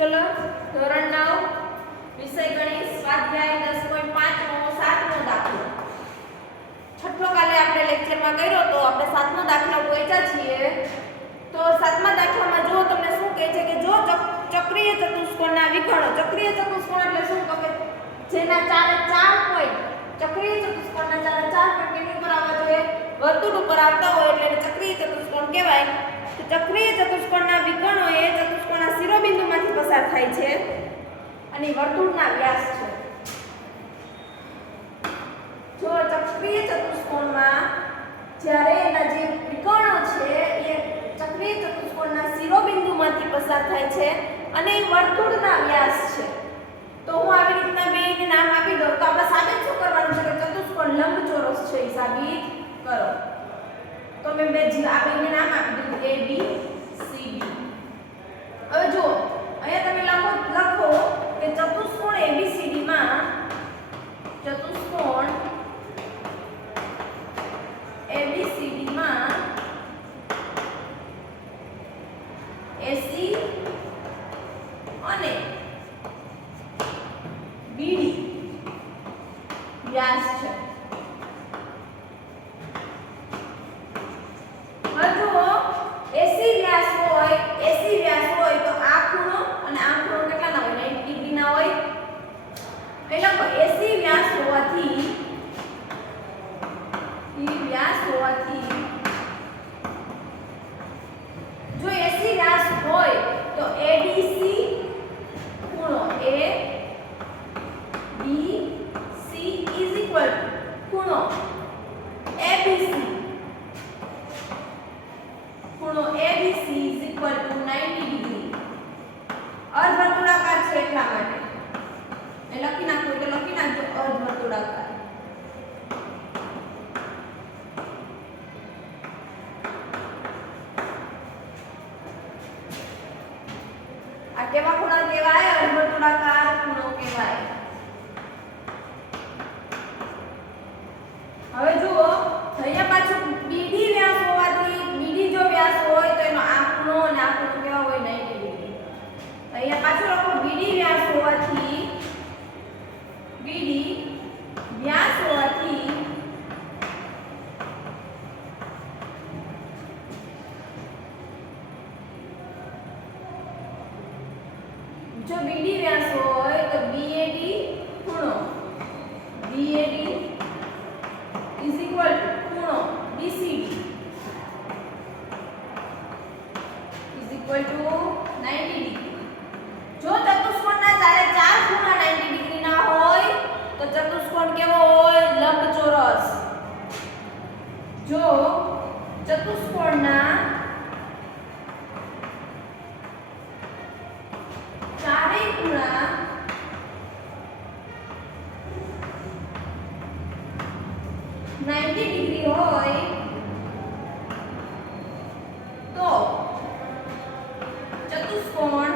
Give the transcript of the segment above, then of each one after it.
चलो ધોરણ 9 વિષય ગણિત સ્વાધ્યાય 10.5 નો 7મો દાખલો છઠ્ઠો કાલે આપણે લેક્ચરમાં કર્યો તો આપણે 7મો દાખલો વાંચ્યા છીએ તો 7મા દાખલામાં જો તમને શું કહે છે કે જો ચક્રીય ચતુષ્કોણના વિકર્ણો ચક્રીય ચતુષ્કોણ એટલે શું તો કે જેના ચારે ચાર પોઈન્ટ ચક્રીય ચતુષ્કોણના ચારે ચાર પોઈન્ટ કેની ઉપર આવવા જોઈએ વર્તુળ ઉપર આવતા હોય એટલે એને ચક્રીય ચતુષ્કોણ કહેવાય તો ચક્રીય ચતુષ્કોણના વિકર્ણો એ ચતુષ્કોણના શિરોબિંદુમાંથી પસાર થાય છે અને વર્તુળના વ્યાસ છે જો ચક્રીય ચતુષ્કોણમાં જ્યારે એના જે વિકર્ણો છે એ ચક્રીય ચતુષ્કોણના શિરોબિંદુમાંથી પસાર થાય છે અને એ વર્તુળના વ્યાસ છે તો હું આવી રીતના બેને નામ આપી દઉં તો આપણે સાબિત શું કરવાનું છે કે ચતુષ્કોણ લંબચોરસ છે એ સાબિત કરો તો મેં આ બેને નામ આપી દીધું A B C D હવે જો અહીંયા તમે લખો કે ચતુષ્કોણ ABCD માં ચતુષ્કોણ ABCD માં AC અને BD વ્યાસ છે જો AC વ્યાસ હોય તો આ ખૂણો અને આ ખૂણો કેટલા ના હોય 90 ડિગ્રી ના હોય એટલે AC વ્યાસ હોવાથી જો AC વ્યાસ હોય તો ADC ખૂણો ABC ખૂણો ABC ખૂણો ABC 90 ડિગ્રી અર્ધવર્તુળાકાર છે એટલા માટે એ લખી નાખો એટલે લખી નાખજો અર્ધવર્તુળાકાર આ કેવા ખૂણા કહેવાય અર્ધવર્તુળાકાર ખૂણો કહેવાય હવે જુઓ અહીંયા પાછું BD વ્યાસ હોવાથી BD જો વ્યાસ હોય તો એનો આ ખૂણો અને આ ખૂણો કેવા હોય 90 ડિગ્રી અહીંયા પાછું લખો BD વ્યાસ હોવાથી જો BD વ્યાસ હોય તો BAD ખૂણો BAD ખૂણો BCD 90 ડિગ્રી જો ચતુષ્કોણના ચારે ચાર ખૂણા 90 ડિગ્રી ના હોય તો ચતુષ્કોણ કેવો હોય લંબચોરસ જો ચતુષ્કોણના ચારે ખૂણા 90 ડિગ્રી હોય તો ચતુષ્કોણ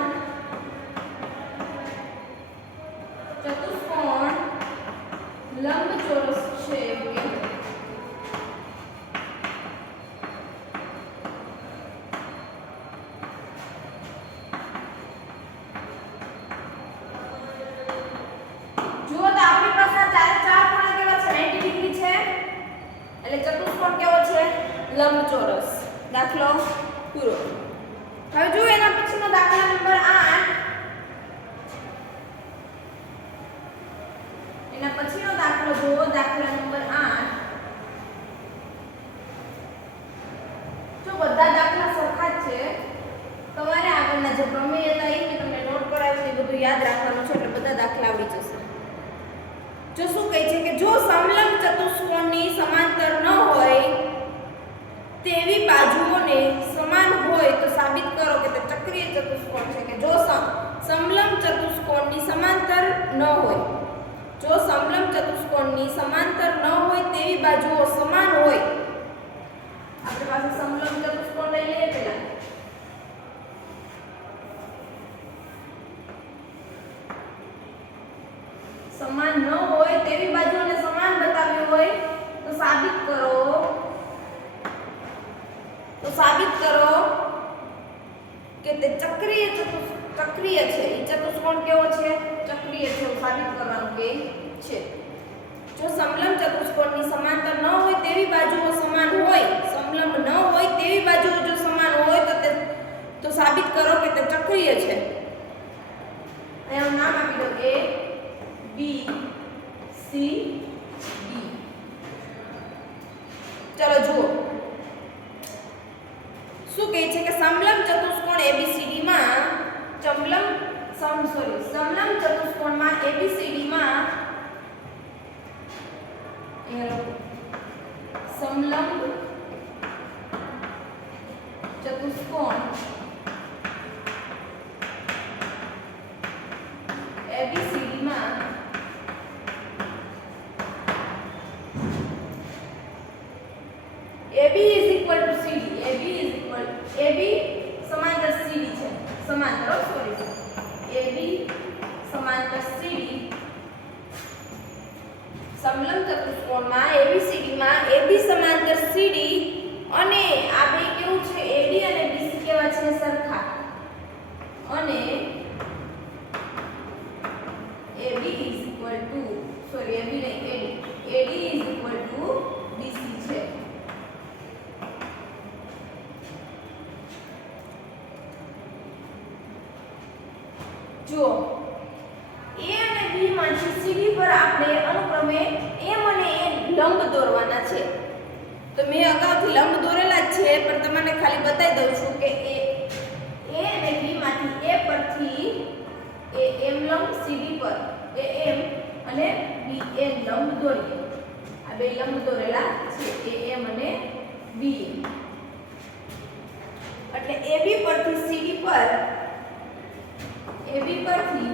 લંબચોરસ છે જુઓ તો આપણી પાસે ચારે ચાર ખૂણા કેવા છે 90 ડિગ્રી છે એટલે ચતુષ્કોણ કેવો છે લંબચોરસ દાખલો પૂરો હવે જો એના પછીનો દાખલા નંબર 8 એના પછીનો દાખલો જુઓ દાખલા નંબર 8 જો બધા દાખલા સરખા જ છે તમારે આગળના જે પ્રમેય હતા એ મેં તમને નોટ કરાવ્યું છે બધું યાદ રાખવાનું છે એટલે બધા દાખલા આવડી જશે જો શું કહે છે કે જો સમલંબ ચતુષ્કોણની સમાંતર ન હોય તેવી બાજુઓને સમાન હોય તો સાબિત કરો કે તે ચક્રીય ચતુષ્કોણ છે કે જો સમલંબ ચતુષ્કોણની સમાંતર ન હોય જો સમલંબ ચતુષ્કોણની સમાંતર ન હોય તેવી બાજુઓ સમાન હોય આપણે પાસે સમલંબ ચતુષ્કોણ લઈ લઈએ પહેલા સમાન ન હોય તેવી બાજુઓને સમાન બતાવી હોય તો સાબિત કરો કે તે ચક્રીય છે. એ ચતુષ્કોણ કેવો છે? ચક્રીય છે. એવું સાબિત કરવાનું કે છે. જો સમલંબ ચતુષ્કોણની સમાંતર ન હોય તેવી બાજુઓ સમાન હોય, સમલંબ ન હોય તેવી બાજુઓ જો સમાન હોય તો સાબિત કરો કે તે ચક્રીય છે. એનું નામ આપી દો A B C D. ચલો જુઓ શું કહે છે કે સમલંબ ચતુષ્કોણ ABCD માં સમલંબ ચતુષ્કોણમાં ABCD માં સમલંબ ચતુષ્કોણ ABCD માં AB is equal to CD. AB સમાંતર CD છે. સમાંતર સોરી AB સમાંતર CD. સમલંબ ચતુષ્કોણમાં ABCD માં AB સમાંતર CD અને આ બે કેવું છે? AD અને BC કેવા છે? સરખા. અને AB is equal to sorry AB નહીં AD is equal to BC છે. જો A અને B માંથી CD પર આપણે અનુક્રમે M અને N લંબ દોરવાના છે. તો મેં અગાઉથી લંબ દોરેલા જ છે પણ તમને ખાલી બતાવી દઉં છું કે A અને B માંથી A પરથી AM લંબ CD પર AM અને BN લંબ દોરીએ. આ બે લંબ દોરેલા છે AM અને BN. એટલે AB પરથી CD પર AB પરથી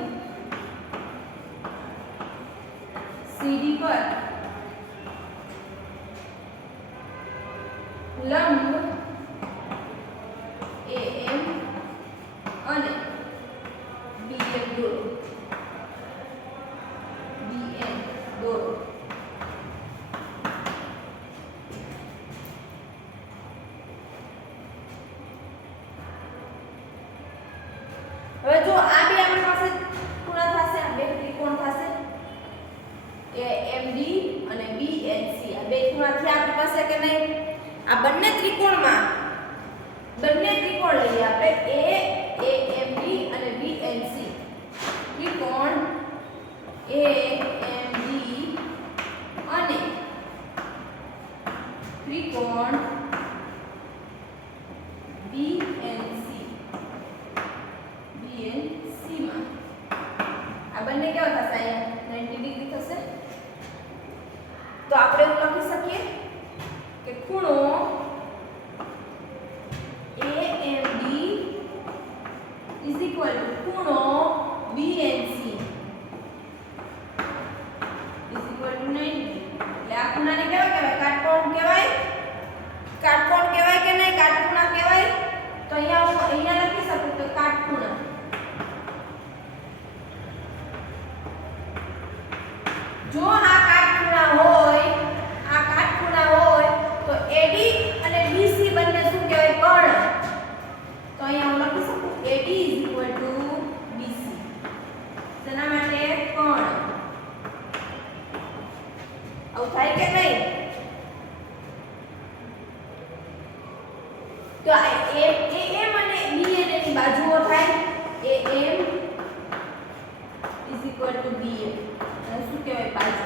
CD પર લંબ AM અને BN દોરો. હવે જો આ બે આપણી પાસે ખૂણા થશે, આ બે ત્રિકોણ થશે AMD અને BNC. આ બે ખૂણાથી આપણી પાસે કે નહીં? આ બંને ત્રિકોણમાં બંને ત્રિકોણ લઈએ આપણે AMD અને BNC. ત્રિકોણ AMD અને ત્રિકોણ BNC માં આ બંને કેવા થશે? અહીંયા 90 ડિગ્રી થશે. તો આપણે એવું લખી શકીએ કે ખૂણો AMD ખૂણો BNC = 90. એટલે આ ખૂણાને કેવા કહેવાય? કાટકોણ કહેવાય. કાટકોણ કહેવાય કે નહીં? કાટખૂણા કહેવાય. તો અહીંયા લખી શકું કે કાટખૂણા. જો આ કાટખૂણા હોય તો AD અને BC બંને શું કહેવાય? કર્ણ. તો અહીંયા હું લખી શકું AD = BC. તેના માટે કર્ણ. આવું થાય કે નહીં? તો AM અને BN ની બાજુઓ થાય. AM = BN. શું કહેવાય? બાજુ.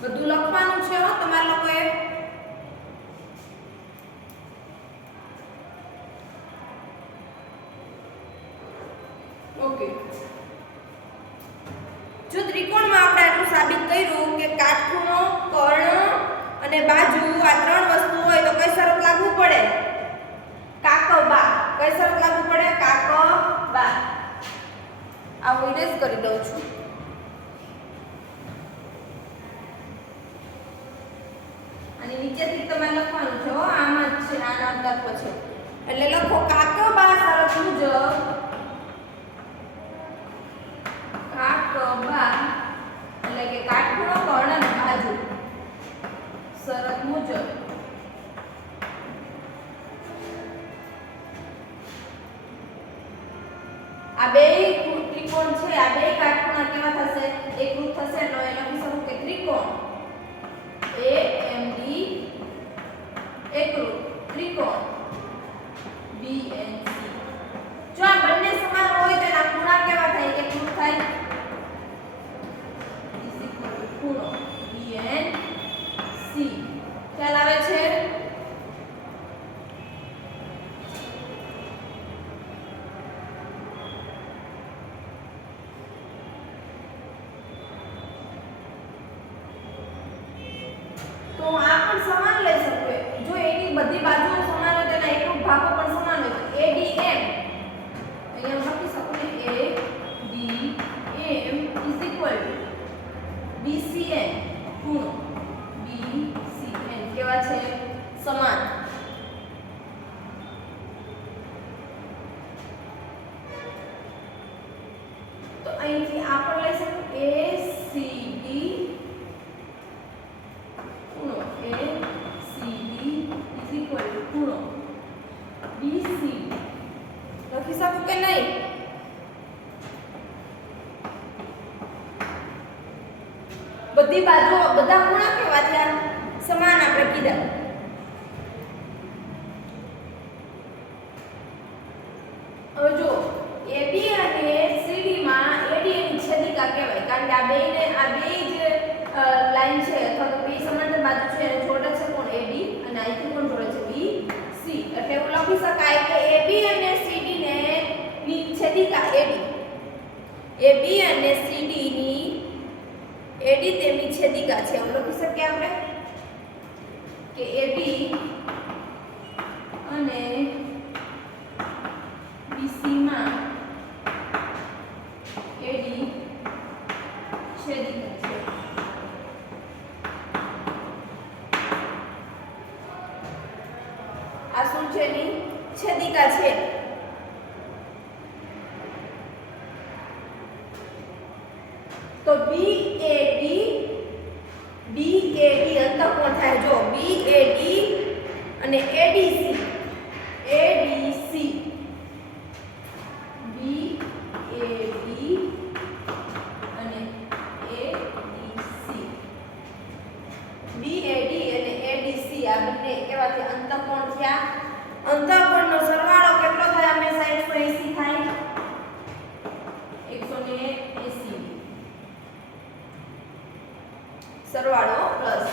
બધું લખવાનું છે હો તમારા લોકોએ. ઓકે. જો ત્રિકોણમાં આપણે આટલું સાબિત કર્યું કે કાટખૂણો, કર્ણ અને બાજુ આ ત્રણ વસ્તુ હોય તો કઈ શરત લાગુ પડે? કાકબા. કઈ શરત લાગુ પડે? કાકબા. આ હું ઇરેઝ કરી દઉં છું. અને નીચેથી તમારે લખવાનું છે હો. આમ જ છે, આના તત્વ છે. એટલે લખો કાકબા શરત મુજબ. કાકબા એટલે કે કાટખૂણો, કર્ણ અને બાજુ. શરત મુજબ આ બે ત્રિકોણ છે, આ બે કાટખૂણા કેવા થશે? એકરૂપ થશે એટલે એ લખી શકું કે ત્રિકોણ AMD એકરૂપ ત્રિકોણ BNC. જો આ બંને સમાન હોય તો એના ખૂણા કેવા થાય? એકરૂપ થાય. ખૂણો BNC. ખ્યાલ આવે છે? તો આ પણ સમાન લઈ શકીએ. જો એની બધી બાજુઓ સમાન હોય તેના એકરૂપ ભાગો પણ સમાન હોય તો ADM અહીંયા લખી શકું ને ADM BCN ખૂણો BCN કેવા છે? સમાન. તો અહીંથી આ પણ લઈ શકું ACD ખૂણો ખૂણો BCD લખી શકું કે નહીં? બધી બાજુ બધા ખૂણા કેવા થયા? સમાન આપણે કીધા. હવે જો AB અને CD માં AD એની છેદિકા કહેવાય કારણ કે આ બે જ લાઈન છે અથવા તો બે સમાંતર બાજુ છે અને જોડે છે કોણ? AD અને અહીંથી કોણ જોડે છે? BC. એટલે એવું લખી શકાય કે AB અને CD ને ની છેદિકા AD. AB અને CD ની AD તેમની છેદિકા છે. એવું લખી શકીએ આપણે કે AB અને BC માં AD છેદિકા છે. આ શું છે? ની છેદિકા છે. તો BAD અંતઃકોણ થાય. જો BAD અને ADC અને ADC આ બંને કેવા છે? અંતઃકોણ થયા. અંતઃકોણનો સરવાળો કેટલો થાય? હંમેશા 180 થાય. 180 સરવાળો પ્લસ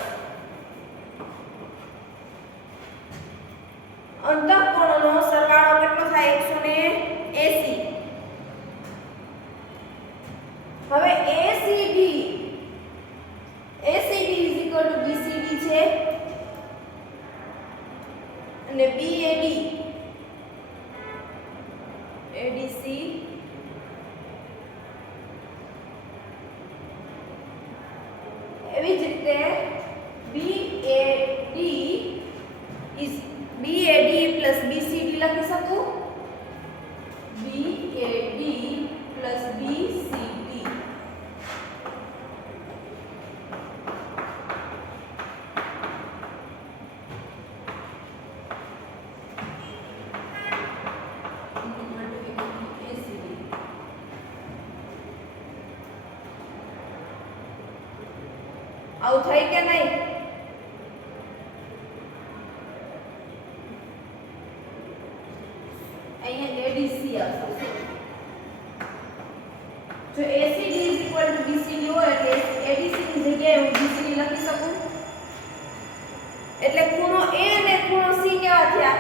અંતઃકોણનો સરવાળો કેટલો થાય? 180. હવે ACD BCD છે અને BAD ADC એવી જ રીતે BAD plus BCD લખી શકું. BAD plus BCD આવું થાય કે નહીં? અહીંયા ADC આવશે. જો ACD BCD હોય એટલે ADC ની જગ્યાએ હું BCD લખી શકું. એટલે ખૂણો A અને ખૂણો C કેવા થયા?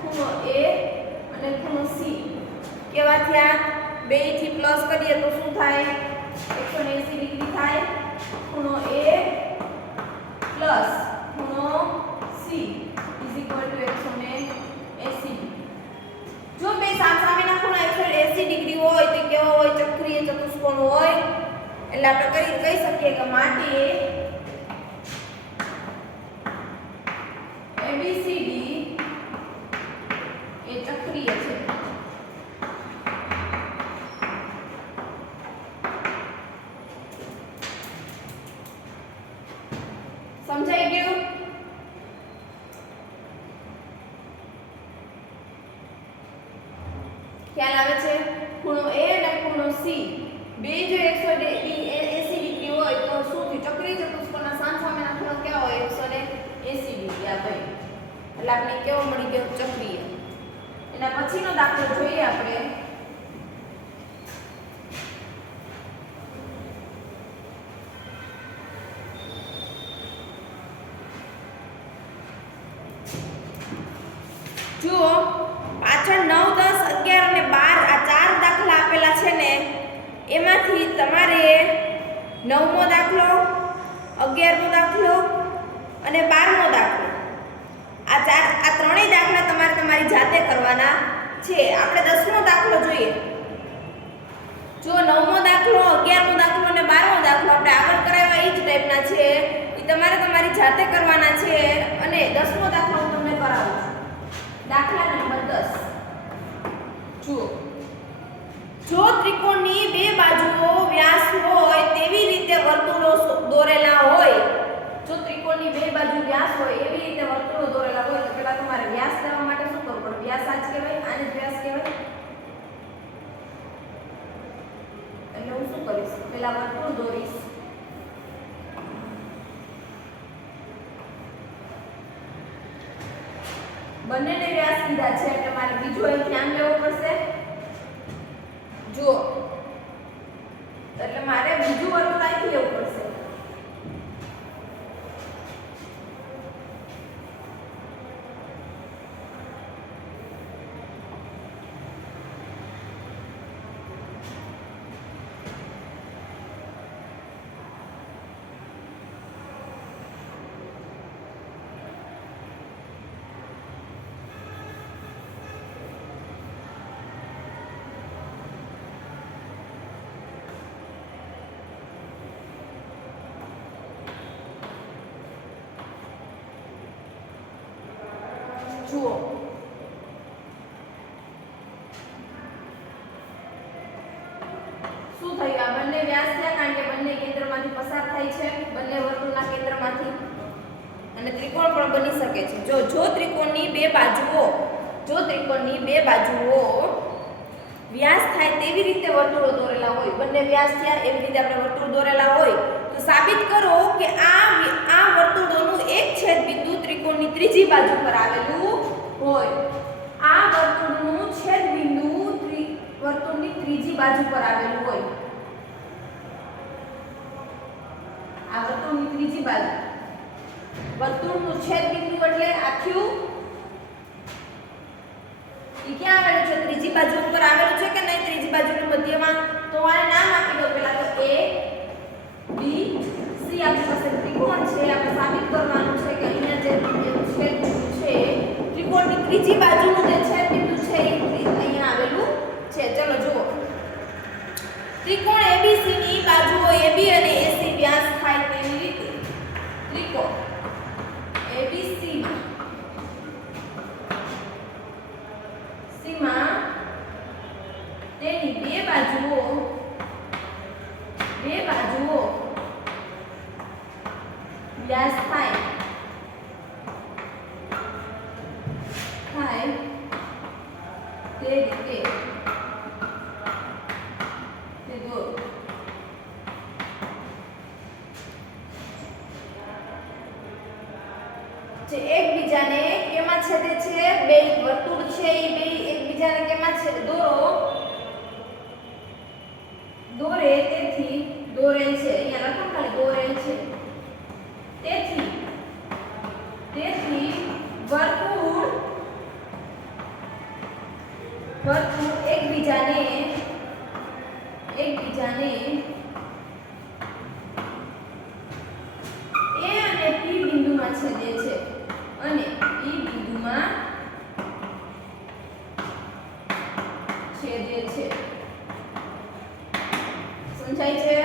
ખૂણો A અને ખૂણો C કેવા થયા? બે થી પ્લસ કરીએ તો શું થાય? 180 ડિગ્રી થાય. ખૂણો A પ્લસ ખૂણો C ઇઝ ઇક્વલ ટુ 180. જો બે સામસામેના ખૂણા 180 ડિગ્રી હોય તો કેવો હોય? ચક્રીય ચતુષ્કોણ હોય. એટલે આપણે કહી શકીએ કે માટે ABCD એ ચક્રીય છે. સમજાઈ ગયું? ખ્યાલ આવે છે? ખૂણો A અને ખૂણો C બે જો 180 ડિગ્રી હોય તો શું થયું? ચક્રીય ચતુષ્કોણના સામસામેના ખૂણો કેવા હોય? 180 ડિગ્રી આ ભાઈ. એટલે આપણે કેવો મળી ગયો? ચક્રીય. એના પછીનો દાખલો જોઈએ આપણે. જુઓ પાછળ 9, 10, 11 અને 12 આ ચાર દાખલા આપેલા છે ને, એમાંથી તમારે 9મો દાખલો, 11મો દાખલો અને 12મો દાખલો આ ત્રણેય દાખલા તમારે તમારી જાતે કરવાના છે. આપણે 10મો દાખલો જોઈએ. જો 9મો દાખલો, 11મો દાખલો અને 12મો દાખલો આપણે આગળ કરાવ્યા એ જ ટાઈપના છે, એ તમારે તમારી જાતે કરવાના છે. અને 10મો દાખલો હું તમને કરાવું છું. દાખલા નંબર 10. જુઓ, જો ત્રિકોણની બે બાજુઓ વ્યાસ હોય તેવી રીતે વર્તુળો દોરેલા હોય, જો ત્રિકોણની બે બાજુ વ્યાસ હોય એવી રીતે વર્તુળો દોરેલા હોય તો પેલા તમારે વ્યાસ લેવા માટે શું કરવું પડે? વ્યાસ આ જ કહેવાય, આને જ વ્યાસ કહેવાય. એટલે હું શું કરીશ? પેલા વર્તુળ દોરીશ. બંનેને વ્યાસ કીધા છે એટલે મારે બીજું અહીં ધ્યાન લેવું પડશે. જુઓ, એટલે મારે બીજું વર્તુળ અહીંથી લેવું પડશે. જુઓ, શું થયું? આ બંને વ્યાસ થયા કારણ કે બંને કેન્દ્રમાંથી પસાર થાય છે, બંને વર્તુળના કેન્દ્રમાંથી. અને ત્રિકોણ પણ બની શકે છે. જો ત્રિકોણની બે બાજુઓ વ્યાસ થાય તેવી રીતે વર્તુળો દોરેલા હોય, બંને વ્યાસ થયા એવી રીતે આપણે વર્તુળ દોરેલા હોય તો સાબિત કરો કે આ વર્તુળોનું એક છેદબિંદુ ત્રિકોણની ત્રીજી બાજુ પર આવેલું હોય. આ વર્તુળનું છેદબિંદુ વર્તુળની ત્રીજી બાજુ પર આવેલું હોય. આ વર્તુળની ત્રીજી બાજુ, વર્તુળનું છેદબિંદુ એટલે આખું ઈ ક્યાં આવેલું છે? ત્રીજી બાજુ ઉપર આવેલું છે કે નહીં? ત્રીજી બાજુની મધ્યમાં. તો આને નામ આપી દો પેલા તો A, B, C. આપણી પાસે ત્રિકોણ છે, આપણે સાબિત કરવાનું છે કે અહીંયા જે છેદબિંદુ છે ત્રિકોણની ત્રીજી બાજુનું જે છેદબિંદુ છે એ અહીંયા આવેલું છે. ચલો જુઓ, ત્રિકોણ ABC ની બાજુઓ AB અને AC વ્યાસ થાય તેવી રીતે ત્રિકોણ ABC માં તેની બે બાજુઓ વ્યાસ થાય તે રીતે તે દોરો. જે એકબીજાને કેમાં છેદે છે? બે વર્તુળ છે એ બે એકબીજાને કેમાં છેદે? દોરે તેથી દોરેલ છે. અહીંયા લખો ખાલી દોરેલ છે. તેથી વર્તુળ એકબીજાને A અને P બિંદુમાં છેદે છે અને P બિંદુમાં છેદે છે. સમજાય છે?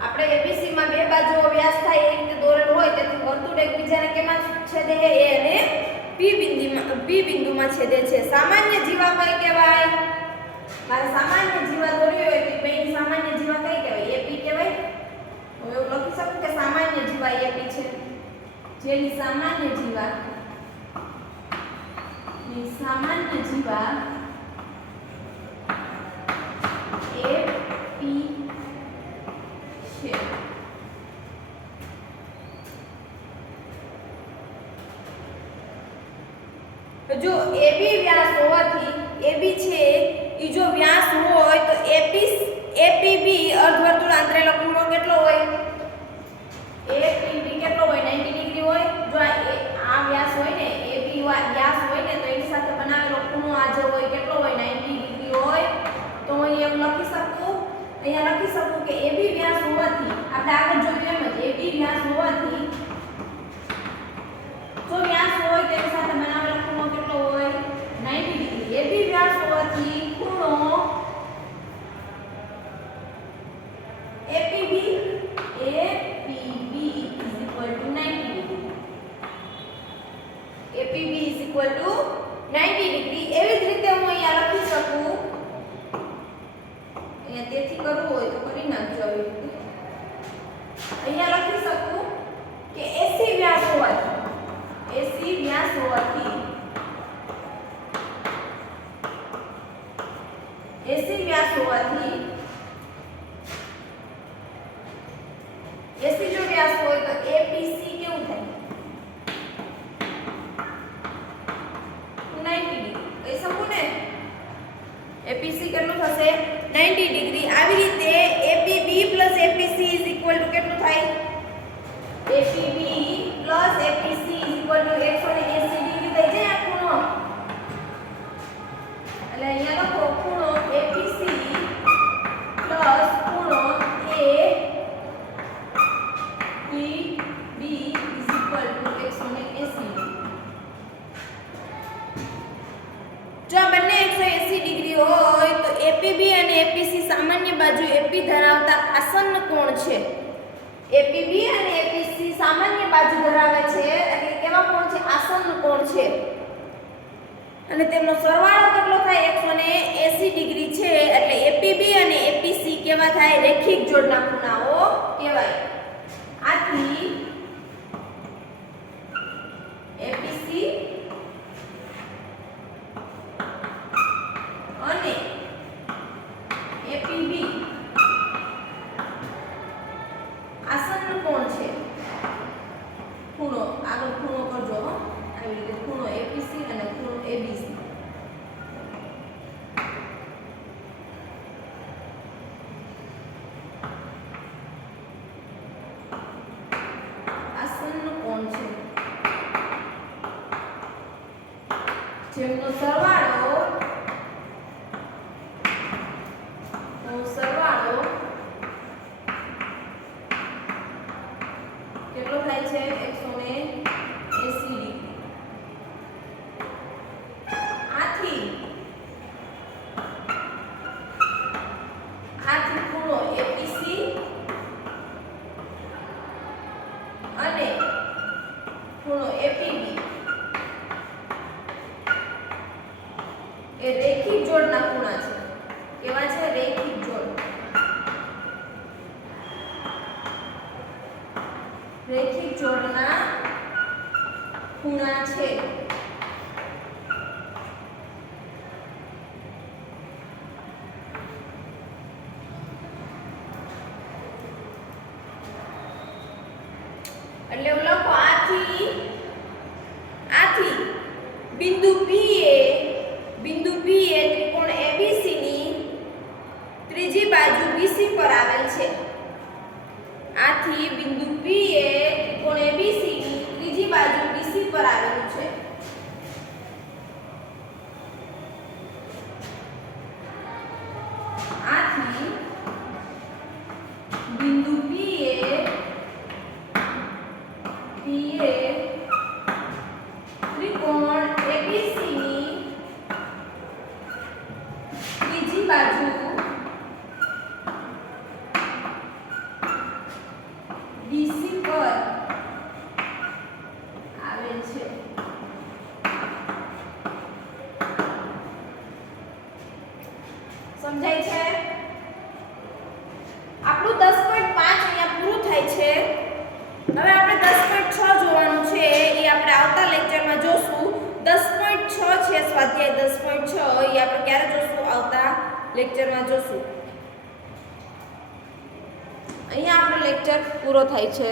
આપણે ABC માં બે બાજુઓ વ્યાસ થાય એ રીતે દોરેલ હોય તેથી વર્તુળ એકબીજાને કેમાં છેદે? A અને P બિંદુમાં છેદે છે. સામાન્ય જીવા કઈ કહેવાય? મારે સામાન્ય જીવા દોરવી હોય તો બેની સામાન્ય જીવા કઈ કહેવાય? AP કહેવાય. હવે એવું લખી શકું કે સામાન્ય જીવા AP છે. જેની સામાન્ય જીવા તો જો AB વ્યાસ હોવાથી AB છે ઈ જો વ્યાસ હોય તો APB અર્ધવર્તુળ આંતરેલો ખૂણો કેટલો હોય? APB કેટલો હોય? 90 ડિગ્રી હોય. જો આ વ્યાસ હોય ને AB વ્યાસ હોય ને તો એની સાથે બનાવેલો ખૂણો આ જે હોય કેટલો હોય? 90 ડિગ્રી હોય. તો હું એમ લખી શકું, અહીંયા લખી શકું કે AB વ્યાસ હોવાથી આપણે આગળ જોયું એમ જ AB વ્યાસ હોવાથી જો વ્યાસ હોય તેની સાથે બનાવેલો ખૂણો કેટલો હોય? 90 ડિગ્રી. AB વ્યાસ હોવાથી ખૂણો APB = 90 ડિગ્રી. એવી જ રીતે હું અહીંયા લખી શકું, અહીંયા તેથી કરવું હોય તો કરી નાખજો આવી રીતે. અહીંયા લખી શકું કે AC વ્યાસ હોવાથી AC વ્યાસ હોવાથી AC વ્યાસ હોવાથી AC જો વ્યાસ હોય તો APC કેવું થાય? 90 ડિગ્રી. કહી શકું ને? APC કેટલું થશે? 90 ડિગ્રી. આવી રીતે APB + APC = કેટલું થાય? APB + APC = 180 ડિગ્રી થઈ જાય આ ખૂણો. એટલે અહીંયા લખો ખૂણો APC પ્લસ ખૂણો APB = 180. જો આ બંને 180 ડિગ્રી હોય તો APB અને APC સામાન્ય બાજુ AP ધરાવતા આસન્ન કોણ છે? APB અને APC સામાન્ય બાજુ ધરાવે છે એટલે કેવા કોણ છે? આસન્ન કોણ છે. અને તેમનો સરવાળો કેટલો થાય? 180 ડિગ્રી છે. એટલે APB અને APC કેવા થાય? રેખિક જોડના ખૂણાઓ કહેવાય. આથી APC અને APB આસન્ન કોણ છે? ખૂણો આગળ ખૂણો કરજો આવી રીતે ખૂણો APC અને ખૂણો ABC. આસન્ન કોણ છે? જેમનો સરવાળો કેટલો થાય છે? 180 ડિગ્રી. આથી ખૂણો APC અને ખૂણો APB એ રેખિક જોડના ખૂણા છે. કેવા છે? રેખિક જોડ. રેખિક જોડના ખૂણા છે. એટલે લખો આથી બિંદુ P એ ત્રિકોણ ABC ની ત્રીજી બાજુ BC પર આવેલ છે. આથી બિંદુ P એ ત્રિકોણ ABC ની ત્રીજી બાજુ BC પર આવેલું છે. આથી બિંદુ P એ ત્રિકોણ ABC ની ત્રીજી બાજુ BC પર આવેલ છે. સમજાય છે? આપણું 10.5 અહીંયા પૂરું થાય છે. હવે આપણે 10.6 જોવાનું છે. એ આપણે આવતા લેક્ચરમાં જોશું. 10.6 છે સ્વાધ્યાય 10.6 એ આપણે ક્યારે જોશું? આવતા લેક્ચરમાં જોશું. અહીંયા આપણો લેક્ચર પૂરો થાય છે.